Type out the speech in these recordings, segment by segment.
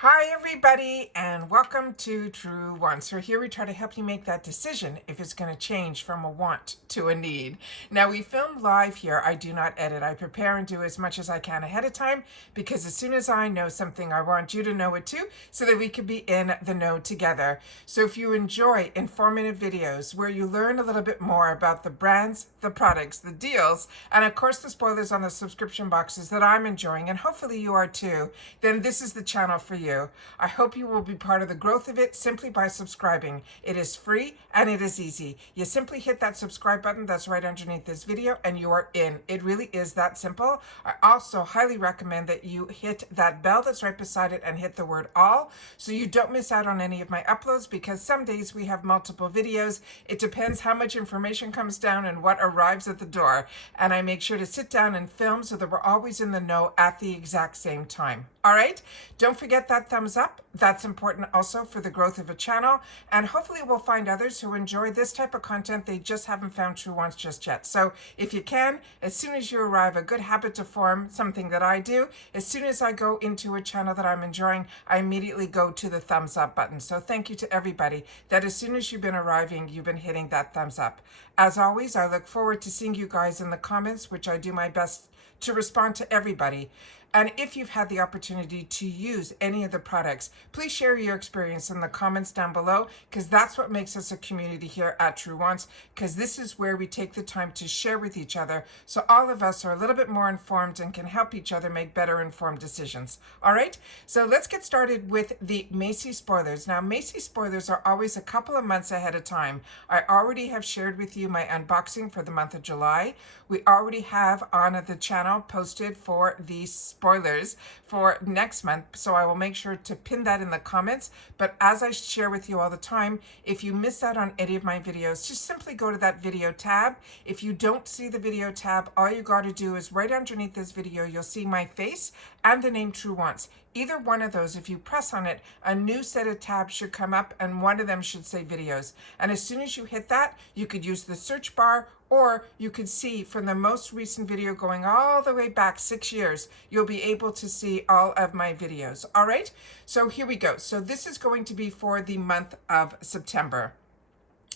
Hi everybody and welcome to Truewants. So here we try to help you make that decision if it's going to change from a want to a need. Now we film live here. I do not edit. I prepare and do as much as I can ahead of time because as soon as I know something, I want you to know it too so that we can be in the know together. So if you enjoy informative videos where you learn a little bit more about the brands, the products, the deals, and of course the spoilers on the subscription boxes that I'm enjoying, and hopefully you are too, then this is the channel for you. I hope you will be part of the growth of it simply by subscribing. It is free and it is easy. You simply hit that subscribe button that's right underneath this video and you are in. It really is that simple. I also highly recommend that you hit that bell that's right beside it and hit the word all so you don't miss out on any of my uploads, because some days we have multiple videos. It depends how much information comes down and what arrives at the door. And I make sure to sit down and film so that we're always in the know at the exact same time. All right, don't forget that thumbs up. That's important also for the growth of a channel, and hopefully we'll find others who enjoy this type of content. They just haven't found Truewants just yet. So if you can, as soon as you arrive, a good habit to form, something that I do, as soon as I go into a channel that I'm enjoying, I immediately go to the thumbs up button. So thank you to everybody that as soon as you've been arriving, you've been hitting that thumbs up. As always, I look forward to seeing you guys in the comments, which I do my best to respond to everybody. And if you've had the opportunity to use any of the products, please share your experience in the comments down below, because that's what makes us a community here at Truewants, because this is where we take the time to share with each other so all of us are a little bit more informed and can help each other make better informed decisions. All right, so let's get started with the Macy spoilers. Now, Macy spoilers are always a couple of months ahead of time. I already have shared with you my unboxing for the month of July. We already have on the channel posted for the spoilers for next month, so I will make sure to pin that in the comments. But as I share with you all the time, if you miss out on any of my videos, just simply go to that video tab. If you don't see the video tab, all you got to do is right underneath this video, you'll see my face and the name Truewants. Either one of those, if you press on it, a new set of tabs should come up and one of them should say videos. And as soon as you hit that, you could use the search bar, or you could see from the most recent video going all the way back 6 years, you'll be able to see all of my videos. All right, so here we go. So this is going to be for the month of September.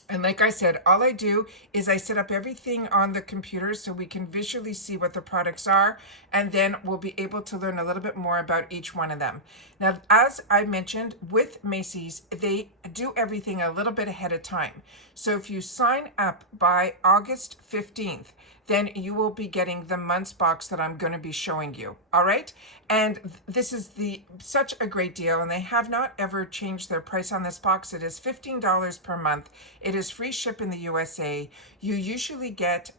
And like I said, all I do is I set up everything on the computer so we can visually see what the products are, and then we'll be able to learn a little bit more about each one of them. Now, as I mentioned, with Macy's, they do everything a little bit ahead of time. So if you sign up by August 15th, then you will be getting the month's box that I'm going to be showing you. All right. And this is such a great deal, and they have not ever changed their price on this box. It is $15 per month. It is free ship in the USA. You usually get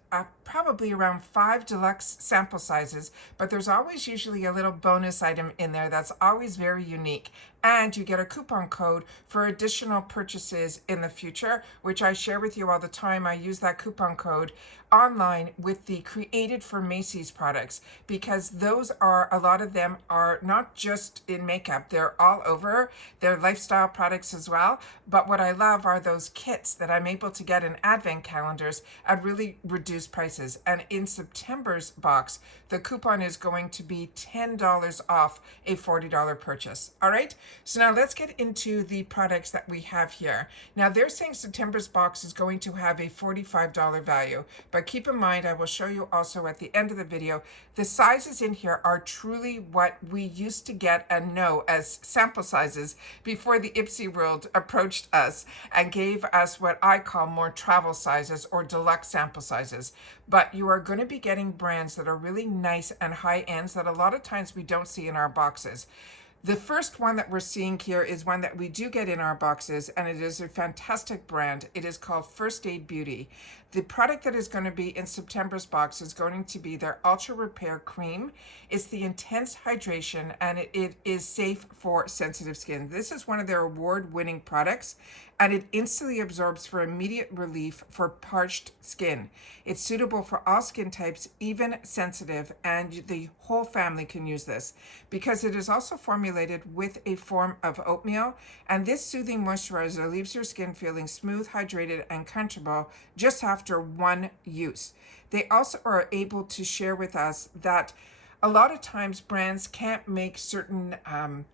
probably around 5 deluxe sample sizes, but there's always usually a little bonus item in there that's always very unique. And you get a coupon code for additional purchases in the future, which I share with you all the time. I use that coupon code online with the Created for Macy's products, because those are, a lot of them are not just in makeup, they're all over. They're lifestyle products as well. But what I love are those kits that I'm able to get in advent calendars at really reduced prices. And in September's box, the coupon is going to be $10 off a $40 purchase. All right, so now let's get into the products that we have here. Now they're saying September's box is going to have a $45 value, but keep in mind, I will show you also at the end of the video, the sizes in here are truly what we used to get and know as sample sizes before the Ipsy world approached us and gave us what I call more travel sizes or deluxe sample sizes. But you are going to be getting brands that are really nice and high ends that a lot of times we don't see in our boxes. The first one that we're seeing here is one that we do get in our boxes, and it is a fantastic brand. It is called First Aid Beauty. The product that is going to be in September's box is going to be their Ultra Repair Cream. It's the intense hydration, and it is safe for sensitive skin. This is one of their award-winning products, and it instantly absorbs for immediate relief for parched skin. It's suitable for all skin types, even sensitive, and the whole family can use this because it is also formulated with a form of oatmeal, and this soothing moisturizer leaves your skin feeling smooth, hydrated, and comfortable just after one use. They also are able to share with us that A lot of times brands can't make certain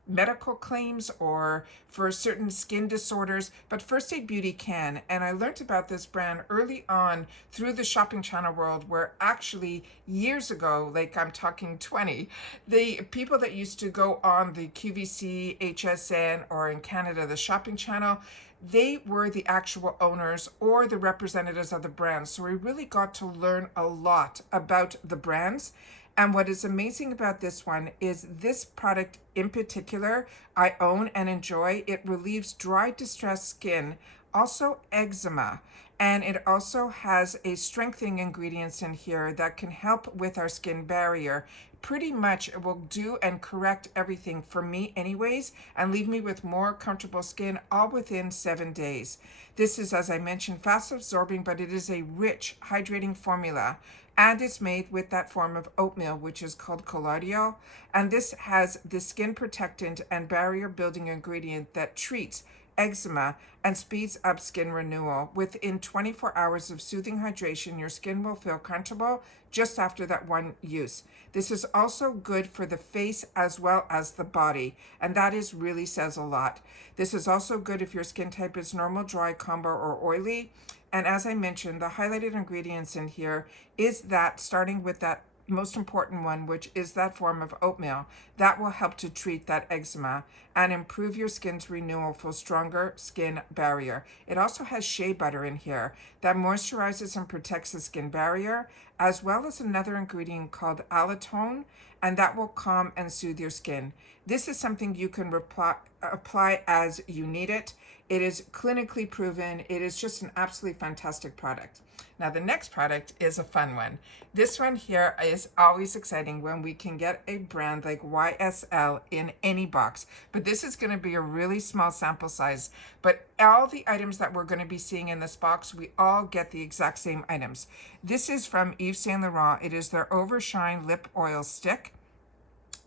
medical claims or for certain skin disorders, but First Aid Beauty can. And I learned about this brand early on through the shopping channel world, where actually years ago, like I'm talking 20, the people that used to go on the QVC, HSN, or in Canada, the shopping channel, they were the actual owners or the representatives of the brands. So we really got to learn a lot about the brands. And what is amazing about this one is this product in particular, I own and enjoy. It relieves dry, distressed skin, also eczema. And it also has a strengthening ingredients in here that can help with our skin barrier. Pretty much it will do and correct everything for me anyways, and leave me with more comfortable skin all within 7 days. This is, as I mentioned, fast absorbing, but it is a rich, hydrating formula. And it's made with that form of oatmeal, which is called colloidal. And this has the skin protectant and barrier building ingredient that treats eczema and speeds up skin renewal. Within 24 hours of soothing hydration, your skin will feel comfortable just after that one use. This is also good for the face as well as the body, and that is really says a lot. This is also good if your skin type is normal, dry, combo, or oily. And as I mentioned, the highlighted ingredients in here is that, starting with that most important one, which is that form of oatmeal, that will help to treat that eczema and improve your skin's renewal for stronger skin barrier. It also has shea butter in here that moisturizes and protects the skin barrier, as well as another ingredient called allantoin, and that will calm and soothe your skin. This is something you can apply as you need it. It is clinically proven. It is just an absolutely fantastic product. Now, the next product is a fun one. This one here is always exciting when we can get a brand like YSL in any box. But this is going to be a really small sample size. But all the items that we're going to be seeing in this box, we all get the exact same items. This is from Yves Saint Laurent. It is their Overshine Lip Oil Stick.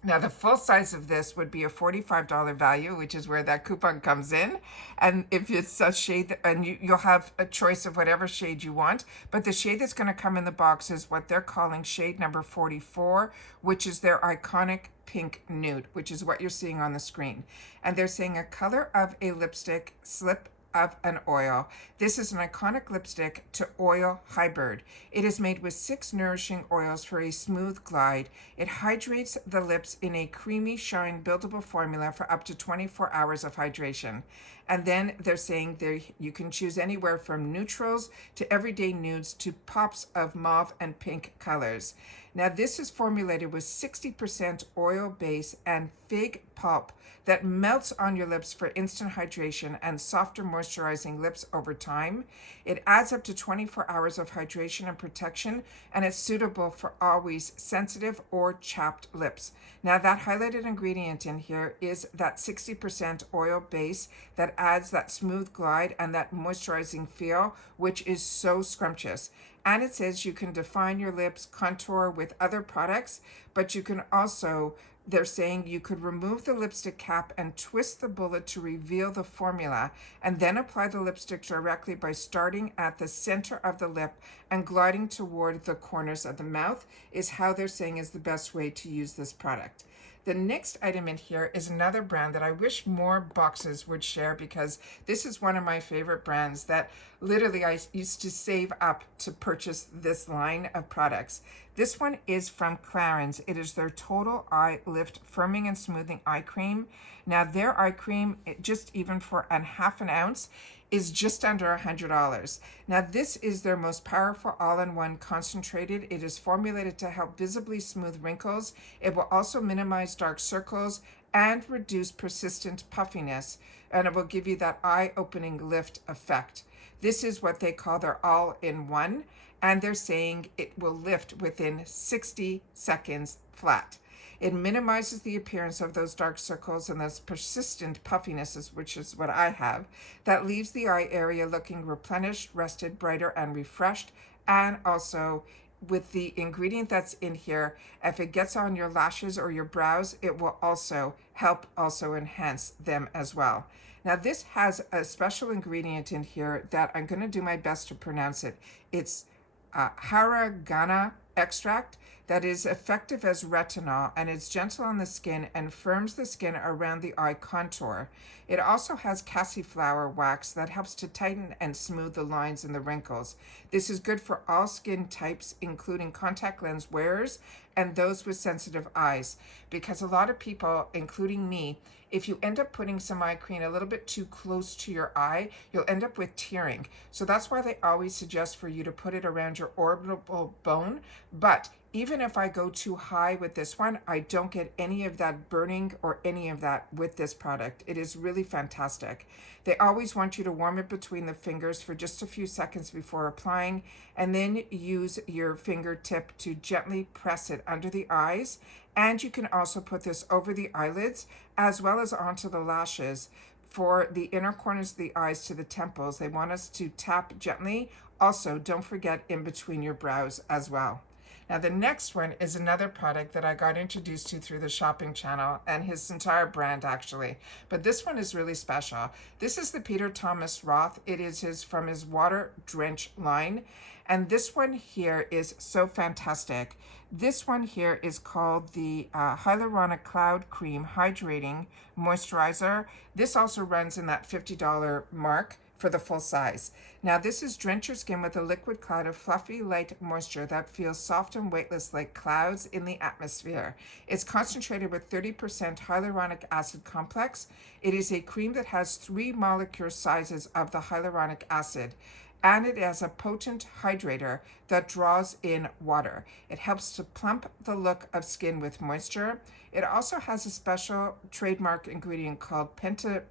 Now, the full size of this would be a $45 value, which is where that coupon comes in. And if it's a shade, and you'll have a choice of whatever shade you want, but the shade that's going to come in the box is what they're calling shade number 44, which is their iconic pink nude, which is what you're seeing on the screen. And they're saying a color of a lipstick, slip of an oil. This is an iconic lipstick to oil hybrid. It is made with 6 nourishing oils for a smooth glide. It hydrates the lips in a creamy shine buildable formula for up to 24 hours of hydration. And then they're saying you can choose anywhere from neutrals to everyday nudes to pops of mauve and pink colors. Now, this is formulated with 60% oil base and fig pulp that melts on your lips for instant hydration and softer moisturizing lips over time. It adds up to 24 hours of hydration and protection, and it's suitable for always sensitive or chapped lips. Now, that highlighted ingredient in here is that 60% oil base that adds that smooth glide and that moisturizing feel, which is so scrumptious. And it says you can define your lips, contour with other products, but you can also, they're saying you could remove the lipstick cap and twist the bullet to reveal the formula, and then apply the lipstick directly by starting at the center of the lip and gliding toward the corners of the mouth, is how they're saying is the best way to use this product. The next item in here is another brand that I wish more boxes would share, because this is one of my favorite brands that literally I used to save up to purchase this line of products. This one is from Clarins. It is their Total Eye Lift Firming and Smoothing Eye Cream. Now, their eye cream, just even for a half an ounce, is just under $100. Now, this is their most powerful all-in-one concentrated. It is formulated to help visibly smooth wrinkles. It will also minimize dark circles and reduce persistent puffiness, and it will give you that eye-opening lift effect. This is what they call their all-in-one, and they're saying it will lift within 60 seconds flat. It minimizes the appearance of those dark circles and those persistent puffinesses, which is what I have, that leaves the eye area looking replenished, rested, brighter, and refreshed. And also, with the ingredient that's in here, if it gets on your lashes or your brows, it will also help enhance them as well. Now, this has a special ingredient in here that I'm going to do my best to pronounce it. It's Haragana extract. that is effective as retinol, and it's gentle on the skin and firms the skin around the eye contour. It also has cassiflower wax that helps to tighten and smooth the lines and the wrinkles. This is good for all skin types, including contact lens wearers and those with sensitive eyes, because a lot of people, including me, if you end up putting some eye cream a little bit too close to your eye, you'll end up with tearing. So that's why they always suggest for you to put it around your orbital bone. But even if I go too high with this one, I don't get any of that burning or any of that with this product. It is really fantastic. They always want you to warm it between the fingers for just a few seconds before applying, and then use your fingertip to gently press it under the eyes. And you can also put this over the eyelids as well as onto the lashes. For the inner corners of the eyes to the temples, they want us to tap gently. Also, don't forget in between your brows as well. Now, the next one is another product that I got introduced to through the shopping channel, and his entire brand actually. But this one is really special. This is the Peter Thomas Roth. It is from his Water Drench line. And this one here is so fantastic. This one here is called the Hyaluronic Cloud Cream Hydrating Moisturizer. This also runs in that $50 mark for the full size. Now this is drench your skin with a liquid cloud of fluffy light moisture that feels soft and weightless like clouds in the atmosphere. It's concentrated with 30% hyaluronic acid complex. It is a cream that has 3 molecular sizes of the hyaluronic acid, and it has a potent hydrator that draws in water. It helps to plump the look of skin with moisture. It also has a special trademark ingredient called pentavitin,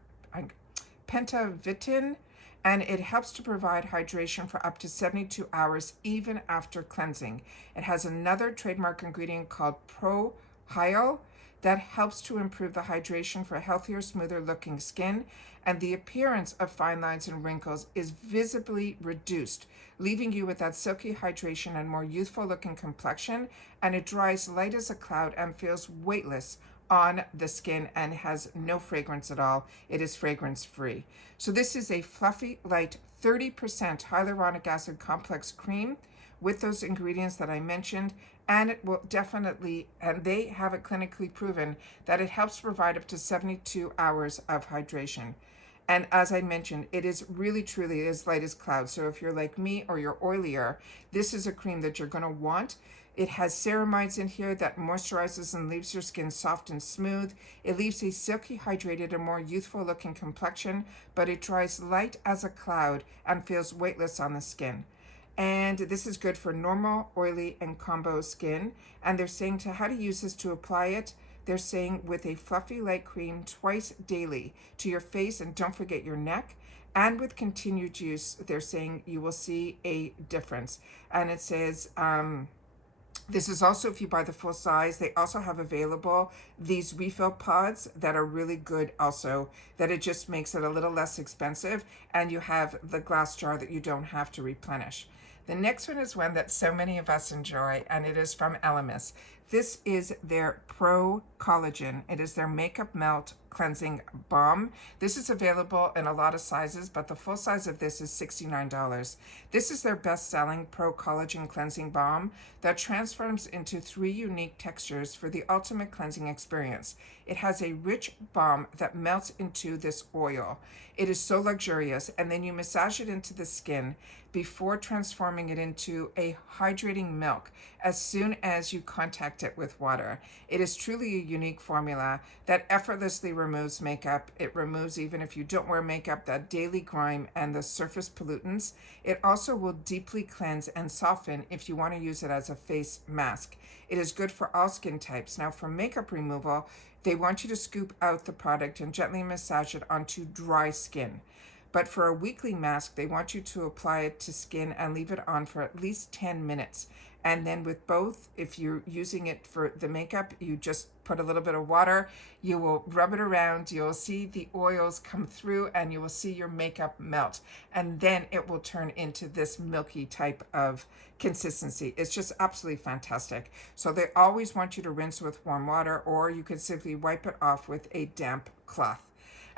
and it helps to provide hydration for up to 72 hours even after cleansing. It has another trademark ingredient called ProHyal that helps to improve the hydration for healthier, smoother looking skin, and the appearance of fine lines and wrinkles is visibly reduced, leaving you with that silky hydration and more youthful looking complexion, and it dries light as a cloud and feels weightless on the skin and has no fragrance at all. It is fragrance free. So this is a fluffy, light, 30% hyaluronic acid complex cream with those ingredients that I mentioned, and it will definitely, and they have it clinically proven that it helps provide up to 72 hours of hydration. And as I mentioned, it is really truly as light as clouds. So if you're like me or you're oilier, this is a cream that you're going to want. It has ceramides in here that moisturizes and leaves your skin soft and smooth. It leaves a silky, hydrated, and more youthful looking complexion, but it dries light as a cloud and feels weightless on the skin. And this is good for normal, oily, and combo skin. And they're saying how to use this to apply it. They're saying with a fluffy light cream twice daily to your face, and don't forget your neck. And with continued use, they're saying you will see a difference. And it says, this is also, if you buy the full size, they also have available these refill pods that are really good also, that it just makes it a little less expensive, and you have the glass jar that you don't have to replenish. The next one is one that so many of us enjoy, and it is from Elmus. This is their Pro Collagen. It is their Makeup Melt Cleansing Balm. This is available in a lot of sizes, but the full size of this is $69. This is their best-selling Pro Collagen Cleansing Balm that transforms into 3 unique textures for the ultimate cleansing experience. It has a rich balm that melts into this oil. It is so luxurious, and then you massage it into the skin before transforming it into a hydrating milk as soon as you contact it with water. It is truly a unique formula that effortlessly removes makeup. It removes, even if you don't wear makeup, that daily grime and the surface pollutants. It also will deeply cleanse and soften if you want to use it as a face mask. It is good for all skin types. Now, for makeup removal, they want you to scoop out the product and gently massage it onto dry skin. But for a weekly mask, they want you to apply it to skin and leave it on for at least 10 minutes. And then with both, if you're using it for the makeup, you just put a little bit of water, you will rub it around, you'll see the oils come through, and you will see your makeup melt. And then it will turn into this milky type of consistency. It's just absolutely fantastic. So they always want you to rinse with warm water, or you can simply wipe it off with a damp cloth.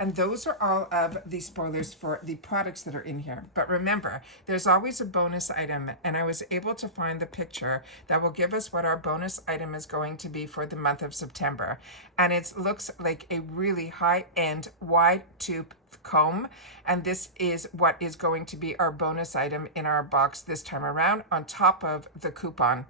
And those are all of the spoilers for the products that are in here. But remember, there's always a bonus item, and I was able to find the picture that will give us what our bonus item is going to be for the month of September. And it looks like a really high-end wide tube comb, and this is what is going to be our bonus item in our box this time around, on top of the coupon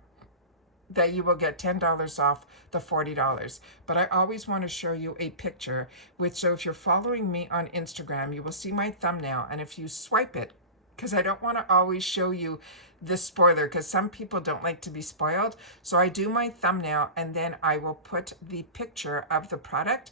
that you will get $10 off the $40. But I always want to show you a picture with, so if you're following me on Instagram, you will see my thumbnail, and if you swipe it, because I don't want to always show you this spoiler, because some people don't like to be spoiled, so I do my thumbnail and then I will put the picture of the product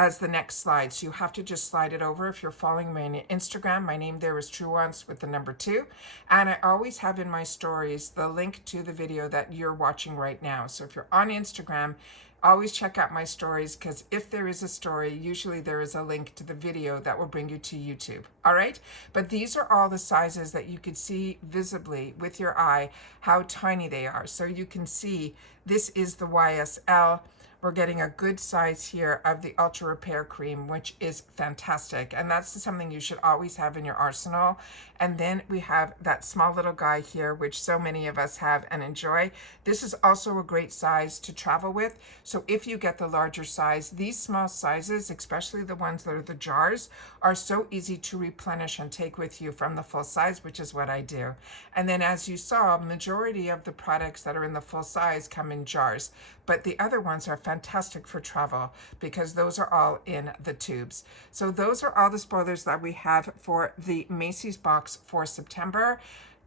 as the next slide. So you have to just slide it over. If you're following me on Instagram, my name there is Truewants with the number 2. And I always have in my stories the link to the video that you're watching right now. So if you're on Instagram, always check out my stories, because if there is a story, usually there is a link to the video that will bring you to YouTube. All right? But these are all the sizes that you could see visibly with your eye, how tiny they are. So you can see this is the YSL. We're getting a good size here of the Ultra Repair Cream, which is fantastic. And that's something you should always have in your arsenal. And then we have that small little guy here, which so many of us have and enjoy. This is also a great size to travel with. So if you get the larger size, these small sizes, especially the ones that are the jars, are so easy to replenish and take with you from the full size, which is what I do. And then as you saw, majority of the products that are in the full size come in jars, but the other ones are fantastic for travel because those are all in the tubes. So those are all the spoilers that we have for the Macy's box for September.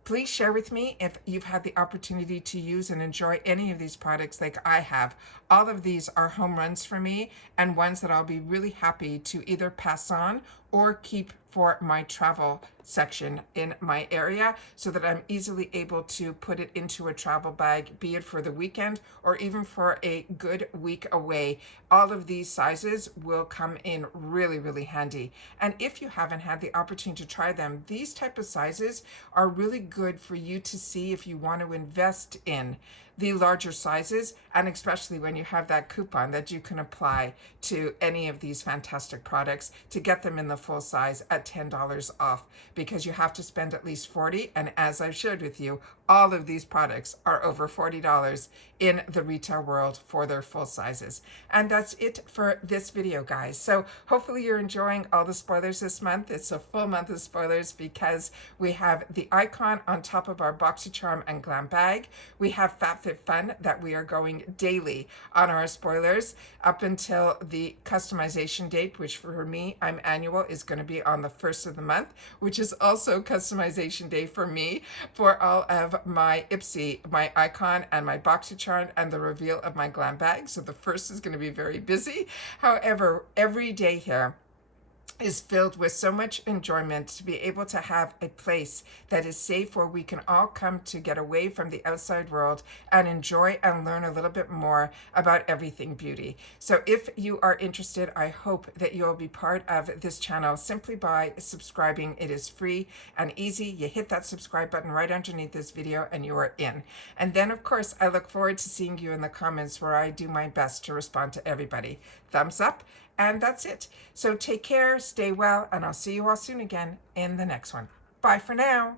Please share with me if you've had the opportunity to use and enjoy any of these products like I have. All of these are home runs for me, and ones that I'll be really happy to either pass on or keep for my travel section in my area, so that I'm easily able to put it into a travel bag, be it for the weekend or even for a good week away. All of these sizes will come in really, really handy. And if you haven't had the opportunity to try them, these type of sizes are really good for you to see if you want to invest in the larger sizes, and especially when you have that coupon that you can apply to any of these fantastic products to get them in the full size at $10 off, because you have to spend at least $40. And as I've shared with you, all of these products are over $40 in the retail world for their full sizes. And that's it for this video, guys. So hopefully you're enjoying all the spoilers this month. It's a full month of spoilers because we have the icon on top of our BoxyCharm and Glam bag. We have FabFitFun that we are going daily on our spoilers up until the customization date, which for me, I'm annual, is going to be on the 1st of the month, which is also customization day for me for all of my Ipsy, my icon, and my BoxyCharm, and the reveal of my Glam bag. So the 1st is going to be very busy. However, every day here is filled with so much enjoyment to be able to have a place that is safe where we can all come to get away from the outside world and enjoy and learn a little bit more about everything beauty. So if you are interested, I hope that you'll be part of this channel simply by subscribing. It is free and easy. You hit that subscribe button right underneath this video and you are in. And then of course, I look forward to seeing you in the comments where I do my best to respond to everybody. Thumbs up. And that's it. So take care, stay well, and I'll see you all soon again in the next one. Bye for now.